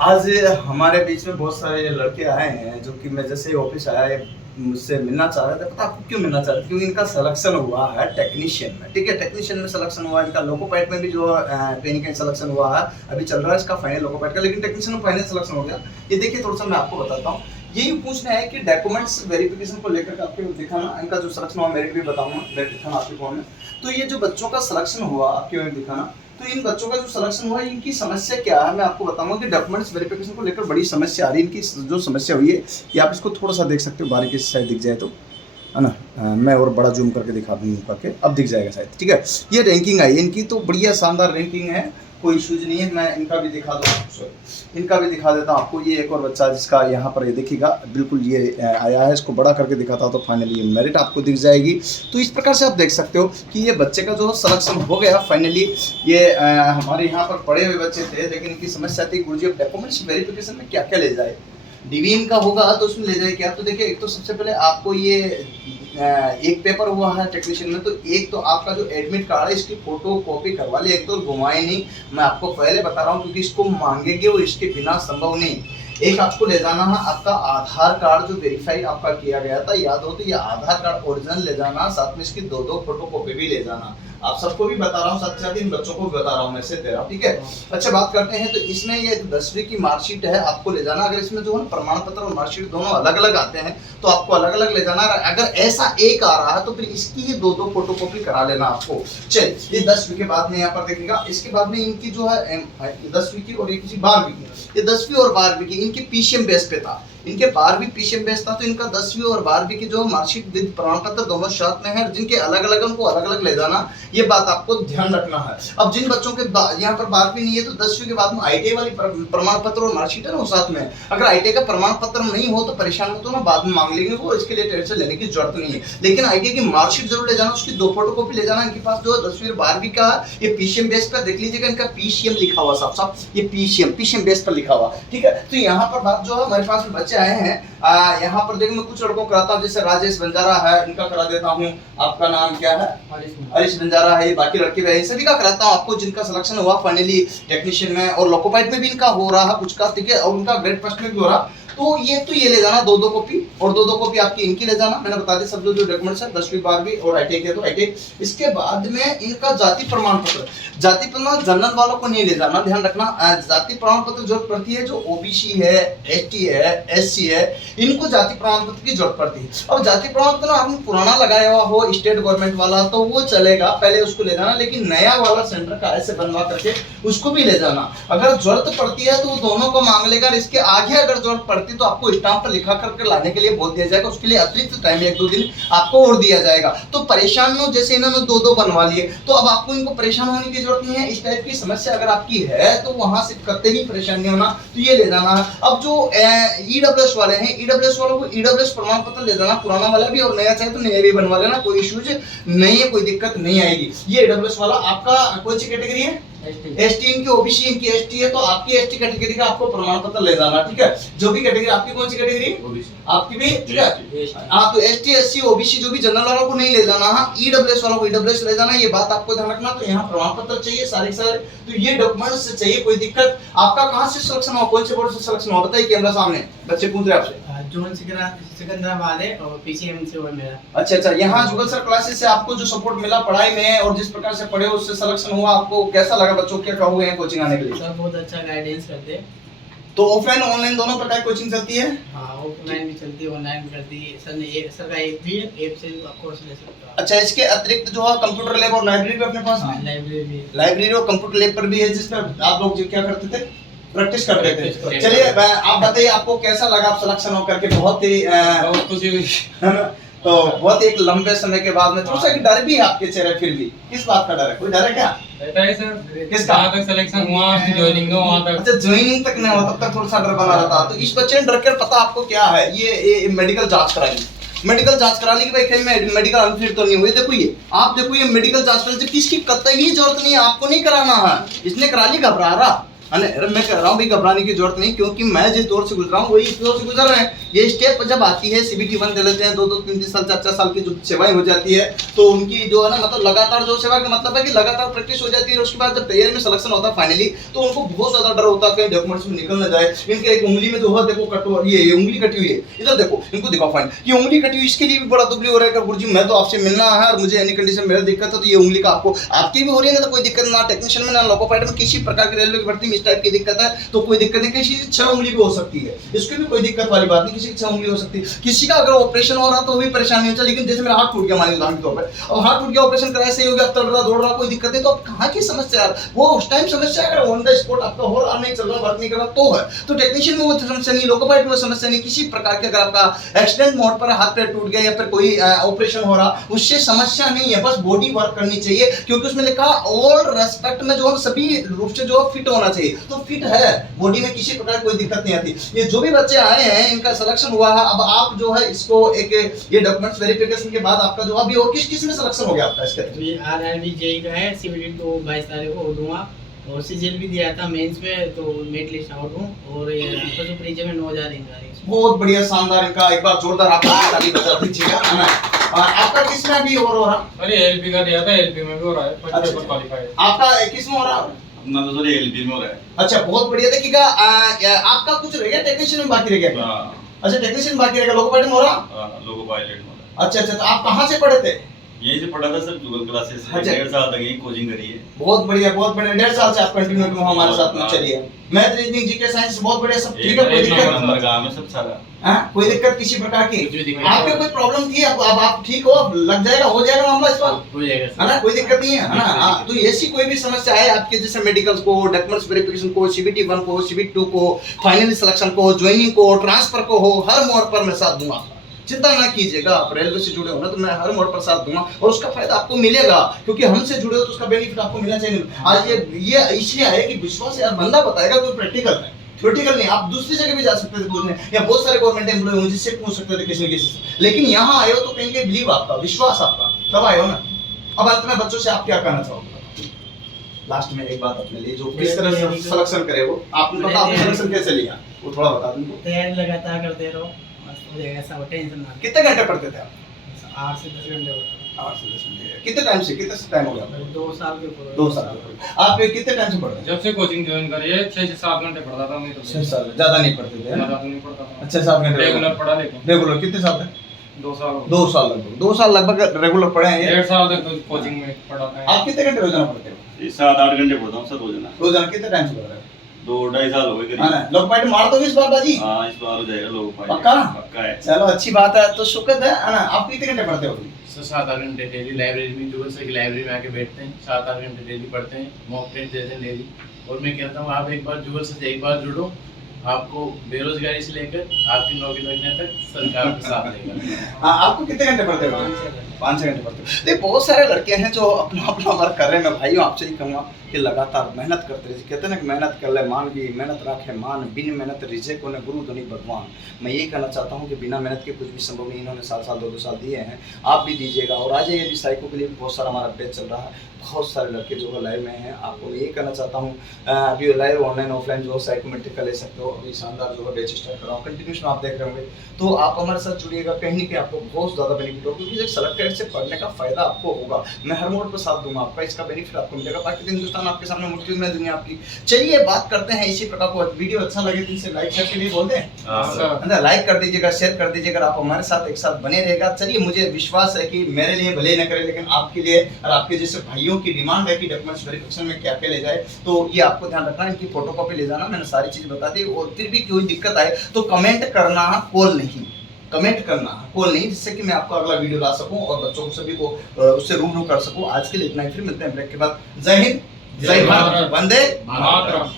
आज हमारे बीच में बहुत सारे लड़के आए हैं जो कि मैं जैसे ही ऑफिस आया ये मुझसे मिलना चाह रहे थे। पता आपको क्यों मिलना चाह रहे थे? क्योंकि इनका सिलेक्शन हुआ है टेक्नीशियन में। ठीक है, टेक्नीशियन में सिलेक्शन हुआ है इनका। लोको पाइट में भी जो कहीं ना कहीं सिलेक्शन हुआ है, अभी चल रहा है इसका फाइनल लोको पाइट का, लेकिन टेक्नीशियन में फाइनल सिलेक्शन हो गया। ये देखिए थोड़ा सा मैं आपको बताता हूँ। यही पूछना है कि डॉक्यूमेंट्स वेरिफिकेशन को लेकर आपको दिखाना, इनका जो सिलेक्शन हुआ मेरिट भी बताऊंगा, मेरिट दिखाना आपके फॉर्म में। तो ये जो बच्चों का सिलेक्शन हुआ आपके में दिखाना, तो इन बच्चों का जो सिलेक्शन हुआ है इनकी समस्या क्या है मैं आपको बताऊंगा कि डॉक्यूमेंट्स वेरिफिकेशन को लेकर बड़ी समस्या आ रही है। इनकी जो समस्या हुई है ये आप इसको थोड़ा सा देख सकते हो, बारीकी से शायद दिख जाए तो, है ना। मैं और बड़ा जूम करके दिखा दूँ करके, अब दिख जाएगा शायद। ठीक है, ये रैंकिंग आई इनकी, तो बढ़िया शानदार रैंकिंग है, कोई इश्यूज नहीं है। मैं इनका भी दिखा दूँ, सॉरी इनका भी दिखा देता हूँ आपको। ये एक और बच्चा जिसका यहाँ पर ये देखिएगा बिल्कुल ये आया है, इसको बड़ा करके दिखाता हूँ तो फाइनली ये मेरिट आपको दिख जाएगी। तो इस प्रकार से आप देख सकते हो कि ये बच्चे का जो सिलेक्शन हो गया फाइनली। ये हमारे यहाँ पर पढ़े हुए बच्चे थे, लेकिन इनकी समस्या थी गुरुजी अब डॉक्यूमेंट्स वेरिफिकेशन में क्या क्या ले जाए। डीवी इनका होगा तो उसमें ले जाए क्या? तो देखिए एक तो सबसे पहले आपको ये एक पेपर हुआ है टेक्नीशियन में, तो एक तो आपका जो एडमिट कार्ड है इसकी फोटो कॉपी करवा ले, एक तो घुमाए नहीं। मैं आपको पहले बता रहा हूँ क्योंकि इसको मांगेंगे वो, इसके बिना संभव नहीं। एक आपको ले जाना है आपका आधार कार्ड जो वेरीफाई आपका किया गया था, याद हो तो ये आधार कार्ड ओरिजिनल ले जाना, साथ में इसकी दो फोटो कॉपी भी ले जाना। आप सबको भी बता रहा हूँ, साथ साथ इन बच्चों को भी बता रहा हूँ, मैसेज दे रहा हूँ। ठीक है, अच्छा बात करते हैं। तो इसमें ये 10वीं की मार्कशीट है आपको ले जाना। अगर इसमें जो है प्रमाण पत्र और मार्कशीट दोनों अलग अलग आते हैं तो आपको अलग अलग ले जाना। अगर ऐसा एक आ रहा है तो फिर इसकी ही दो फोटो कॉपी करा लेना आपको। चलिए, ये 10वीं के बाद में यहाँ पर देखिएगा, इसके बाद में इनकी जो है 10वीं की और ये किसी 12वीं की, ये 10वीं और 12वीं की इनकी पीसीएम बेस पे था। इनके 12वीं पीसीएम बेस था, तो इनका 10वीं और 12वीं की जो मार्कशीट विद प्रमाण पत्र दोनों साथ में है। जिनके अलग अलग उनको अलग अलग ले जाना, ये बात आपको ध्यान रखना है। अब जिन बच्चों के यहाँ पर 12वीं नहीं है तो 10वीं के बाद में आईटीआई वाली प्रमाण पत्र और मार्कशीट है ना वो साथ में। अगर आईटीआई का प्रमाण पत्र नहीं हो तो परेशान हो तो ना, बाद में मांग लेंगे वो, इसके लिए टेंशन लेने की जरूरत नहीं है। लेकिन आईटीआई की मार्कशीट जरूर ले जाना, उसकी 2 फोटो कॉपी ले जाना। इनके पास जो 10वीं और 12वीं का ये पीसीएम बेस पर देख लीजिएगा, इनका पीसीएम लिखा हुआ साफ साफ, ये पीसीएम बेस पर लिखा हुआ। ठीक है, तो यहाँ पर बात जो है हमारे पास में बच्चे आए हैं, यहाँ पर देखो मैं कुछ लड़कों को कराता हूँ, जैसे राजेश बंजारा है, इनका करा देता हूँ। आपका नाम क्या है? हरीश बंजारा है। बाकी लड़के भी सभी का कराता हूँ आपको, जिनका सिलेक्शन हुआ फाइनली टेक्नीशियन में, और लोकोपाइट में भी इनका हो रहा है कुछ का। ठीक है, और उनका ग्रेड फर्स्ट में भी हो रहा। तो ये ले जाना 2 कॉपी, और 2 कॉपी आपकी इनकी ले जाना। मैंने बता दी सब जो डॉक्यूमेंट्स है 10वीं 12वीं और आईटीआई के, तो आईटीआई। इसके बाद में इनका जाति प्रमाण पत्र, जाति प्रमाण जनरल वालों को नहीं ले जाना, ध्यान रखना। जाति प्रमाण पत्र जरूरत पड़ती है जो ओबीसी है, एसटी है, एससी है, इनको जाति प्रमाण पत्र की जरूरत पड़ती है। अब जाति प्रमाण पत्र आपने पुराना लगाया हुआ हो स्टेट गवर्नमेंट वाला तो वो चलेगा, पहले उसको ले जाना। लेकिन नया वाला सेंटर का ऐसे बनवा करके उसको भी ले जाना। अगर जरूरत पड़ती है तो वो दोनों को मांग लेगा। इसके आगे अगर जरूरत पड़ती तो आपको स्टाम्प पर लिखा करके लाने के लिए बोल दिया जाएगा, उसके लिए अतिरिक्त टाइम 1-2 दिन आपको और दिया जाएगा। तो परेशान हो, जैसे इन्होंने 2 बनवा लिए तो अब आपको इनको परेशान होने की जरूरत नहीं है। इस टाइप की समस्या अगर आपकी है तो वहां से करते ही परेशान नहीं होना, तो ये ले जाना है। अब जो ईडब्ल्यूएस वाले हैं, ईडब्ल्यूएस वालों को ईडब्ल्यूएस प्रमाण पत्र ले जाना, पुराना वाला भी और नया चाहे तो नया भी बनवा लेना, कोई इश्यूज नहीं है, कोई दिक्कत नहीं आएगी। ये ईडब्ल्यूएस वाला आपका कौन सी कैटेगरी है? एसटी। इनकी ओबीसी, इनकी एसटी है, तो आपकी एसटी कैटेगरी का आपको प्रमाण पत्र ले जाना। ठीक है, जो भी कैटेगरी आपकी, कौन सी कैटेगरी? ओबीसी। आपकी भी? ठीक है, हाँ। तो एसटी, एससी, ओबीसी जो भी जनरल वालों को नहीं ले जाना है, ईडब्ल्यूएस वालों को ईडब्ल्यूएस ले जाना, ये बात आपको ध्यान रखना। तो यहाँ प्रमाण पत्र चाहिए सारे सारे, तो ये डॉक्यूमेंट्स से चाहिए, कोई दिक्कत। आपका कहाँ से सिलेक्शन हुआ, कौन से बोर्ड से सिलेक्शन हुआ बताइए, कैमरा सामने बच्चे पूछ रहे आपसे। सिकंदराबाद है और पीसीएम से हुआ मेरा। अच्छा, यहाँ जुगल सर क्लासेस से आपको जो सपोर्ट मिला पढ़ाई में और जिस प्रकार से पढ़े उससे सिलेक्शन हुआ, आपको कैसा लगा? बच्चों क्या कहोगे हैं कोचिंग आने के लिए? सर बहुत अच्छा गाइडेंस करते हैं। तो ऑफलाइन ऑनलाइन दोनों प्रकार कोचिंग चलती है? हाँ, ऑफलाइन भी चलती है, ऑनलाइन भी करती है। सर ने सर का ऐप से आप कोर्स ले सकते हो। अच्छा, इसके अतिरिक्त जो है कंप्यूटर लैब और लाइब्रेरी भी अपने पास है? लाइब्रेरी और कंप्यूटर लैब पर भी है, जिसमें आप लोग क्या करते थे? प्रैक्टिस करते थे। चलिए आप बताइए आपको कैसा लगा सिलेक्शन होकर के? बहुत ही खुशी हुई है ना। तो बहुत एक लंबे समय के बाद में थोड़ा सा डर भी है आपके चेहरे, फिर भी किस बात का डर है? कोई डर है क्या? रहता है सर, किसका? जहाँ तक सिलेक्शन हुआ, ज्वाइनिंग हुआ वहाँ तक। अच्छा, ज्वाइनिंग तक नहीं हुआ तब तक थोड़ा सा डर बना रहता। तो इस बच्चे ने डर कर, पता आपको क्या है, ये मेडिकल जांच करा ली, मेडिकल जांच करा ली कि भाई कहीं मैं मेडिकल अनफिट तो नहीं हुई। देखो ये आप देखो, ये मेडिकल जांच करा, किसकी कतई जरूरत नहीं है, आपको नहीं कराना है। इसने करा ली, घबरा रहा। अरे मैं कह रहा हूँ भी घबराने की जरूरत नहीं, क्योंकि मैं जिस दौर से गुजरा हूँ वही इस दौर से गुजर रहे हैं। ये स्टेप जब आती है CBT 1 दे लेते हैं, 2-2 3-3 साल 4-4 साल की जो सेवाएं हो जाती है, तो उनकी जो है ना मतलब लगातार जो सेवा का मतलब है कि लगातार प्रैक्टिस हो जाती है। उसके बाद जब तैयारी में सिलेक्शन होता है फाइनली, तो उनको बहुत ज्यादा डर होता है कहीं डॉक्यूमेंट्स में निकल ना जाए। इनके एक उंगली में जो है देखो कटो, ये उंगली कटी हुई है, इधर देखो, इनको दिखाओ फाइन, ये उंगली कटी हुई, इसके लिए भी बड़ा दुबली हो रहा है गुरुजी मैं तो आपसे मिलना है और मुझे एनी कंडीशन मेरा दिक्कत है, तो ये उंगली का आपको आपकी भी हो रही है ना, तो कोई दिक्कत ना टेक्नीशियन में ना लोको पायलट में, किसी प्रकार की रेलवे की भर्ती में इस टाइप की दिक्कत है तो कोई दिक्कत नहीं। किसी की 6 उंगली भी हो सकती है, इसकी भी कोई दिक्कत वाली बात नहीं, किसी की 6 उंगली हो सकती है। किसी का अगर ऑपरेशन हो रहा तो भी परेशानी होता है, लेकिन जैसे मेरा हाथ टूट गया मान लीजिए उदाहरण के तौर पर, अब हाथ टूट गया, ऑपरेशन कराया, सही हो गया, तड़ रहा दौड़ रहा, कोई दिक्कत नहीं, तो अब कहाँ की समस्या यार, वो उस टाइम समस्या अगर ऑन द स्पॉट आपका हो रहा नहीं, चल रहा, वर्क नहीं कर रहा तो है, तो टेक्नीशियन में वो समस्या नहीं, लोको पायलट में समस्या नहीं। किसी प्रकार के अगर आपका एक्सीडेंट मोड पर हाथ पैर टूट गया या फिर कोई ऑपरेशन हो रहा, उससे समस्या नहीं है, बस बॉडी वर्क करनी चाहिए, क्योंकि उसमें लिखा ऑल रेस्पेक्ट में जो सभी रूप से जो फिट होना चाहिए, तो फिट है बॉडी में, किसी प्रकार कोई दिक्कत नहीं आती। ये जो भी बच्चे आए हैं इनका सिलेक्शन हुआ है, अब आप जो है इसको एक ये डॉक्यूमेंट्स वेरिफिकेशन के बाद आपका जो अभी और किस में सिलेक्शन हो गया आपका इसके? तो ये RRB JEE का है, CBT तो 22 तारीख को दूंगा, और CGL भी दिया था मेंस में, तो मेरिट लिस्ट आउट हूँ, और ये जो परिचय में 9000 रैंक आ रही है। बहुत बढ़िया, शानदार, इनका एक बार जोरदार आपका ताली बजा दीजिएगा, है ना। आपका किस में अभी और हो रहा? अरे LP का दिया था, LP में भी हो रहा है, फर्स्ट पेपर क्वालीफाई है। आपका किस में हो रहा? अपना तो सर LP में हो रहा है। अच्छा बहुत बढ़िया। देखिएगा आपका कुछ रह गया टेक्नीशियन में बाकी रह गया? अच्छा टेक्नीशियन बाकी रह गया, लोको पायलट में हो रहा? लोको पायलट में हो रहा है। अच्छा अच्छा, तो आप कहाँ से पढ़े थे? यहीं से पढ़ा था सर, गूगल क्लासेस से। अच्छा। 1.5 साल तक यही कोचिंग करी है। बहुत बढ़िया बहुत बढ़िया, 1.5 साल से आप कंटिन्यू हो हमारे साथ में। चलिए मैथ रीजनिंग जीके साइंस बहुत बढ़िया, सब ठीक है, कोई दिक्कत नंबर का हमें सब सारा। हाँ कोई दिक्कत किसी प्रकार की? आपके कोई प्रॉब्लम थी, अब आप ठीक हो, अब लग जाएगा, हो जाएगा मामला इस बार, हो जाएगा है ना, कोई दिक्कत नहीं है, है ना। हाँ, तो ऐसी कोई भी समस्या है आपके, जैसे मेडिकल्स को, डॉक्यूमेंट्स वेरिफिकेशन को, CBT 1 को, CBT 2 को, फाइनल सिलेक्शन को, ज्वाइनिंग को, ट्रांसफर को हो, हर मोड़ पर मैं साथ दूंगा। चिंता ना कीजिएगा, आप रेलवे से जुड़े हो ना, तो मैं हर मोड़ पर साथ दूंगा और उसका फायदा आपको मिलेगा, क्योंकि हमसे जुड़े हो तो उसका बेनिफिट आपको मिलना चाहिए। आज ये इसलिए है कि विश्वास यार बंदा बताएगा, कोई प्रैक्टिकल है, थ्योरेटिकल नहीं। आप दूसरी जगह भी जा सकते थे पूछने, या बहुत सारे गवर्नमेंट एम्प्लॉय होंगे जिससे पूछ सकते थे किसी न किसी से, लेकिन यहाँ आए हो तो कहीं बिलीव आपका, विश्वास आपका, तब आए हो ना। अब अंत में बच्चों से आप क्या कहना चाहोगे? लास्ट में एक बात अपने लिए, जो किस तरह से सिलेक्शन करे, वो आपने पता आपने सिलेक्शन कैसे लिया वो थोड़ा बता दो। तैयारी लगातार करते रहो, बस हो जाएगा, ऐसा टेंशन ना। कितने घंटे पढ़ते थे आप? 8 से 10 घंटे पढ़ते। 8 से 10 घंटे। कितने टाइम से, कितने टाइम हो गया? 2 साल के ऊपर। 2 साल। आप कितने टाइम से पढ़ रहे हैं? जब से कोचिंग ज्वाइन करी है 6 से 7 घंटे पढ़ता था मैं तो। 6 साल, ज्यादा नहीं पढ़ते थे? ज्यादा तो नहीं पढ़ता था। अच्छा 7 घंटे रेगुलर पढ़ा, लेकिन रेगुलर कितने साल तक? 2 साल। 2 साल लगभग, 2 साल लगभग रेगुलर पढ़े हैं। 1.5 साल तक तो कोचिंग में पढ़ा था। आप कितने घंटे रोजाना पढ़ते हो? 7-8 घंटे पढ़ता हूँ सर रोजाना। रोजाना कितने टाइम से पढ़ रहे हो? 2-2.5 साल हो गए करीब। हां ना, लोग पॉइंट मार दोगे इस बार बाजी? हाँ इस बार हो जाएगा लोगो पायलट। पक्का? पक्का है। चलो अच्छी बात है, तो शुक्र है ना। आप कितने घंटे पढ़ते हो? सर 7-8 घंटे डेली लाइब्रेरी में, जुगल सर की लाइब्रेरी में आके बैठते हैं, 7-8 घंटे डेली पढ़ते हैं, मॉक टेस्ट देते हैं डेली। और मैं कहता हूँ आप एक बार जुगल सर से एक बार जुड़ो, आपको बेरोजगारी से लेकर आपकी नौकरी लगने तक सरकार के साथ लेगा। आपको कितने घंटे पढ़ते हो? 5-6 घंटे पढ़ते हो। देखिए बहुत सारे लड़के हैं जो अपना अपना वर्क कर रहे हैं। मैं भाइयों आपसे ही कहूँगा कि लगातार मेहनत करते रहिए। कहते हैं ना कि मेहनत कर ले मान भी, मेहनत रखे मान, बिन मेहनत रिजे को ने गुरु धनी भगवान। मैं ये कहना चाहता हूँ कि बिना मेहनत के कुछ भी संभव नहीं। इन्होंने 7 साल 2-2 साल दिए हैं, आप भी दीजिएगा। और आज ये भी साइको के लिए भी बहुत सारा हमारा बैच चल रहा है, बहुत सारे लड़के जो है लाइव में हैं। आपको मैं ये कहना चाहता हूँ अभी लाइव ऑनलाइन ऑफलाइन जो साइकोमेट्रिक का ले सकते हो। अभी शानदार जो है बैच स्टार्ट कर रहा हूँ, कंटिन्यूशन आप देख रहे होंगे, तो आप हमारे साथ जुड़िएगा। कहीं ना कहीं आपको बहुत ज़्यादा बेनिफिट होगा, क्योंकि सेलेक्टेड से पढ़ने का फायदा आपको होगा। मैं हर मोड पर साथ दूंगा आपका, इसका बेनिफिट आपको मिलेगा। बाकी दिन हिंदुस्तान आपके सामने मुफ्त में दुनिया आपकी। चलिए बात करते हैं इसी प्रकार को। वीडियो अच्छा लगे तो इसे लाइक शेयर के लिए बोल दें, लाइक कर दीजिएगा, शेयर कर दीजिएगा। आप हमारे साथ एक साथ बने रहेगा। चलिए मुझे विश्वास है कि मेरे लिए भले न करे, लेकिन आपके लिए और आपके जैसे भाइयों की डिमांड है कि डॉक्यूमेंट्स वेरिफिकेशन में क्या क्या ले जाए, तो ये आपको ध्यान रखना। इनकी फोटोकॉपी ले जाना, मैंने सारी चीज बता दी। और फिर भी कोई दिक्कत आए तो कमेंट करना, कॉल नहीं, कमेंट करना, कॉल नहीं, जिससे कि मैं आपको अगला वीडियो ला सकूं और बच्चों को सभी को उससे रूबरू कर सकूं। आज के लिए इतना ही, फिर मिलते हैं ब्रेक के बाद। जय हिंद, जय भारत, वंदे मातरम।